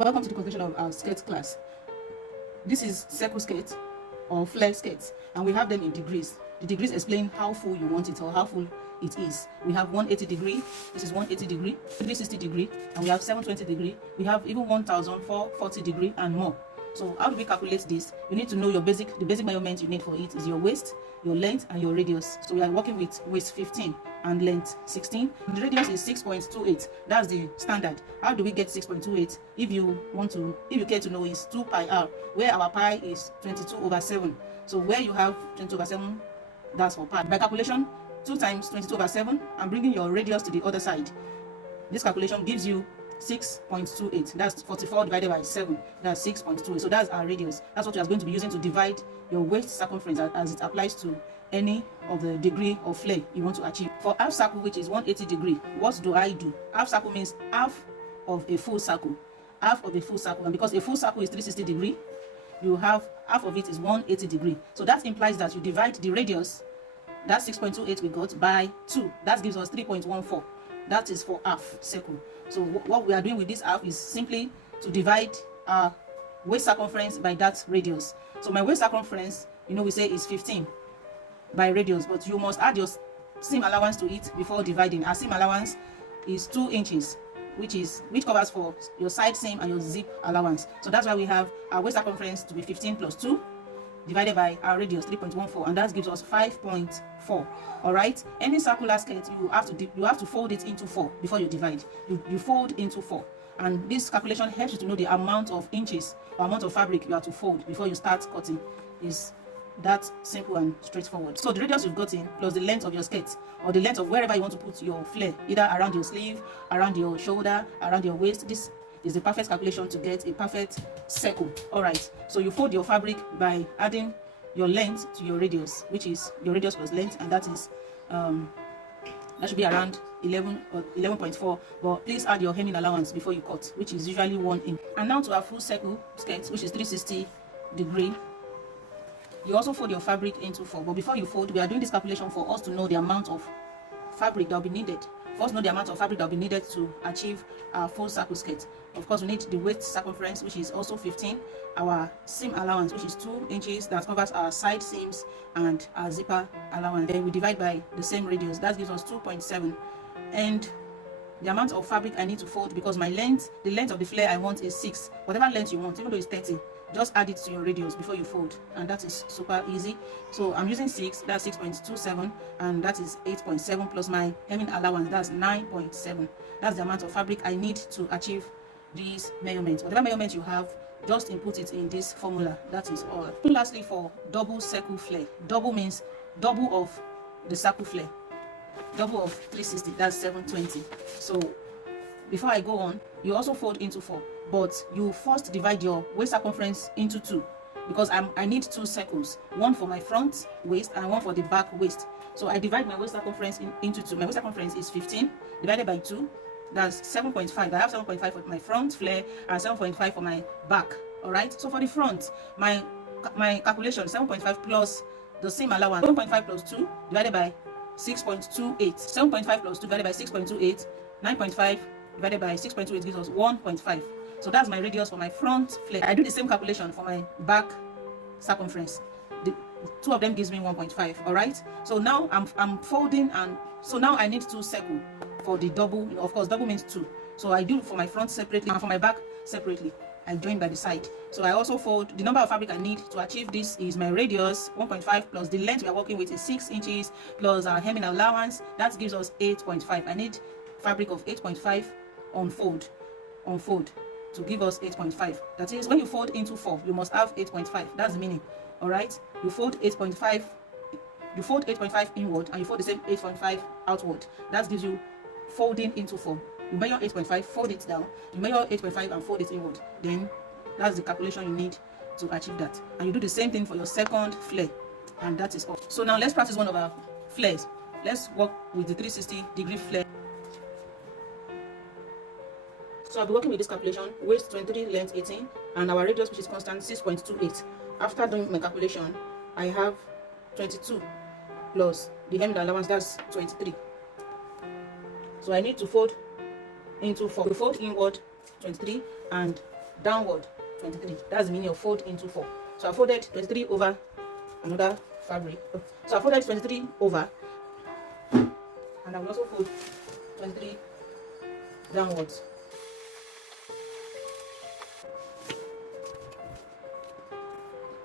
Welcome to the conclusion of our skirt class. This is circle skirt or flare skirts, and we have them in degrees. The degrees explain how full you want it or how full it is. We have 180 degree, this is 180 degree, 360 degree, and we have 720 degree. We have even 1440 degree and more. So how do we calculate this? You need to know the basic measurement you need for it is your waist, your length, and your radius. So we are working with waist 15 and length 16. The radius is 6.28. That's the standard. How do we get 6.28? If you care to know, is 2 pi r, where our pi is 22/7. So where you have 22/7, that's for pi. By calculation, 2 times 22/7, and bringing your radius to the other side. This calculation gives you 6.28. That's 44 divided by 7. That's 6.28. So that's our radius. That's what you are going to be using to divide your waist circumference as it applies to any of the degree of flare you want to achieve. For half circle, which is 180 degree, what do I do? Half circle means half of a full circle. Half of a full circle. And because a full circle is 360 degree, you have half of it is 180 degree. So that implies that you divide the radius, that 6.28 we got, by 2. That gives us 3.14. That is for half circle. So what we are doing with this half is simply to divide our waist circumference by that radius. So my waist circumference, we say is 15 by radius, but you must add your seam allowance to it before dividing. Our seam allowance is 2 inches, which covers for your side seam and your zip allowance. So that's why we have our waist circumference to be 15 plus 2 divided by our radius 3.14, and that gives us 5.4. all right, any circular skirt, you have to fold it into 4 before you divide. You fold into 4, and this calculation helps you to know the amount of inches or amount of fabric you have to fold before you start cutting. Is that simple and straightforward. So the radius you've gotten plus the length of your skirt, or the length of wherever you want to put your flare, either around your sleeve, around your shoulder, around your waist, this is the perfect calculation to get a perfect circle. All right, so you fold your fabric by adding your length to your radius, which is your radius plus length, and that is that should be around 11 or 11.4, but please add your hemming allowance before you cut, which is usually 1 inch. And now to our full circle skirt, which is 360 degree. You also fold your fabric into 4, but before you fold, we are doing this calculation for us to know the amount of fabric that will be needed. For us to know the amount of fabric that will be needed to achieve our full circle skirt. Of course, we need the waist circumference, which is also 15, our seam allowance, which is 2 inches, that covers our side seams, and our zipper allowance. Then we divide by the same radius, that gives us 2.7. and the amount of fabric I need to fold, because the length of the flare I want is 6. Whatever length you want, even though it's 30, just add it to your radius before you fold, and that is super easy. So I'm using 6, that's 6.27, and that is 8.7 plus my hemming allowance, that's 9.7. That's the amount of fabric I need to achieve these measurements. Whatever measurement you have, just input it in this formula. That is all. Lastly, for double circle flare, double means double of the circle flare, double of 360, that's 720. So before I go on, you also fold into 4, but you first divide your waist circumference into 2, because I need 2 circles, one for my front waist and one for the back waist. So I divide my waist circumference into 2. My waist circumference is 15 divided by 2, that's 7.5. I have 7.5 for my front flare and 7.5 for my back. All right, so for the front, my calculation, 7.5 plus the seam allowance, 7.5 plus 2 divided by 6.28. 7.5 plus 2 divided by 6.28, 9.5 divided by 6.28 gives us 1.5. So that's my radius for my front flare. I do the same calculation for my back circumference. The 2 of them gives me 1.5. all right, so now I'm folding, and so now I need 2 circle for the double. Of course, double means 2. So I do for my front separately and for my back separately. I join by the side. So I also fold. The number of fabric I need to achieve this is my radius 1.5 plus the length we are working with is 6 inches plus our hemming allowance. That gives us 8.5. I need fabric of 8.5 on fold to give us 8.5. That is, when you fold into 4, you must have 8.5. That's the meaning. All right, you fold 8.5. You fold 8.5 inward and you fold the same 8.5 outward. That gives you folding into 4. You measure 8.5, fold it down. You measure 8.5 and fold it inward. Then that's the calculation you need to achieve that. And you do the same thing for your second flare, and that is all. So now let's practice one of our flares. Let's work with the 360 degree flare. So I'll be working with this calculation: waist 23, length 18, and our radius, which is constant, 6.28. After doing my calculation, I have 22 plus the hemming allowance, that's 23. So I need to fold into 4. We fold inward 23 and downward 23. That's the meaning of fold into 4. So I folded 23 over another fabric. So I folded 23 over, and I will also fold 23 downwards.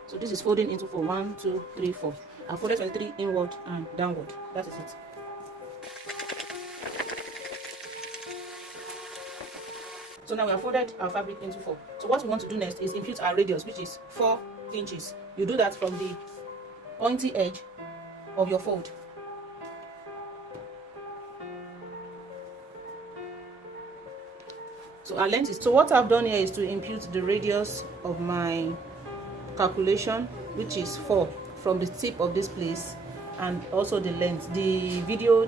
So this is folding into 4. 1, 2, 3, 4. I folded 23 inward and downward. That is it. So now we have folded our fabric into 4. So what we want to do next is impute our radius, which is 4 inches. You do that from the pointy edge of your fold. So our length is, so what I've done here is to impute the radius of my calculation, which is 4, from the tip of this place, and also the length. The video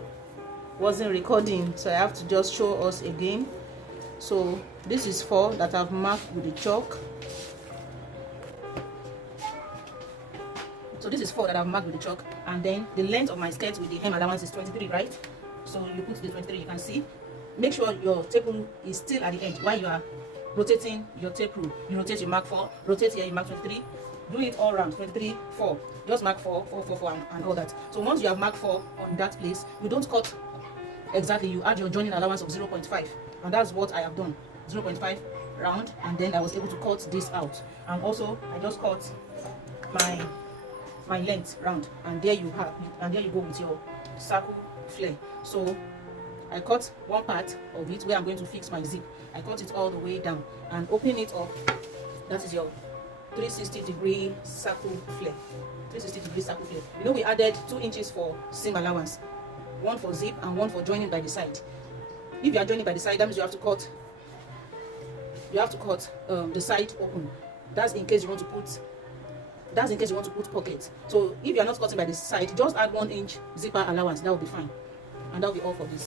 wasn't recording, so I have to just show us again. So this is 4 that I've marked with the chalk. So this is 4 that I've marked with the chalk, and then the length of my skirt with the hem allowance is 23, right? So you put the 23, you can see. Make sure your tape rule is still at the end while you are rotating your tape rule. You rotate, you mark 4, rotate here, you mark 23. Do it all round, 23, 4. Just mark 4, 4, 4, 4, and all that. So once you have marked 4 on that place, you don't cut exactly, you add your joining allowance of 0.5. And that's what I have done, 0.5 round, and then I was able to cut this out. And also I just cut my length round, and there you have, and there you go with your circle flare. So I cut one part of it where I'm going to fix my zip. I cut it all the way down and open it up. That is your 360-degree circle flare. 360-degree circle flare. You know, we added 2 inches for seam allowance, 1 for zip and 1 for joining by the side. If you are joining by the side, that means you have to cut the side open. That's in case you want to put pockets. So if you are not cutting by the side, just add 1 inch zipper allowance. That will be fine, and that will be all for this.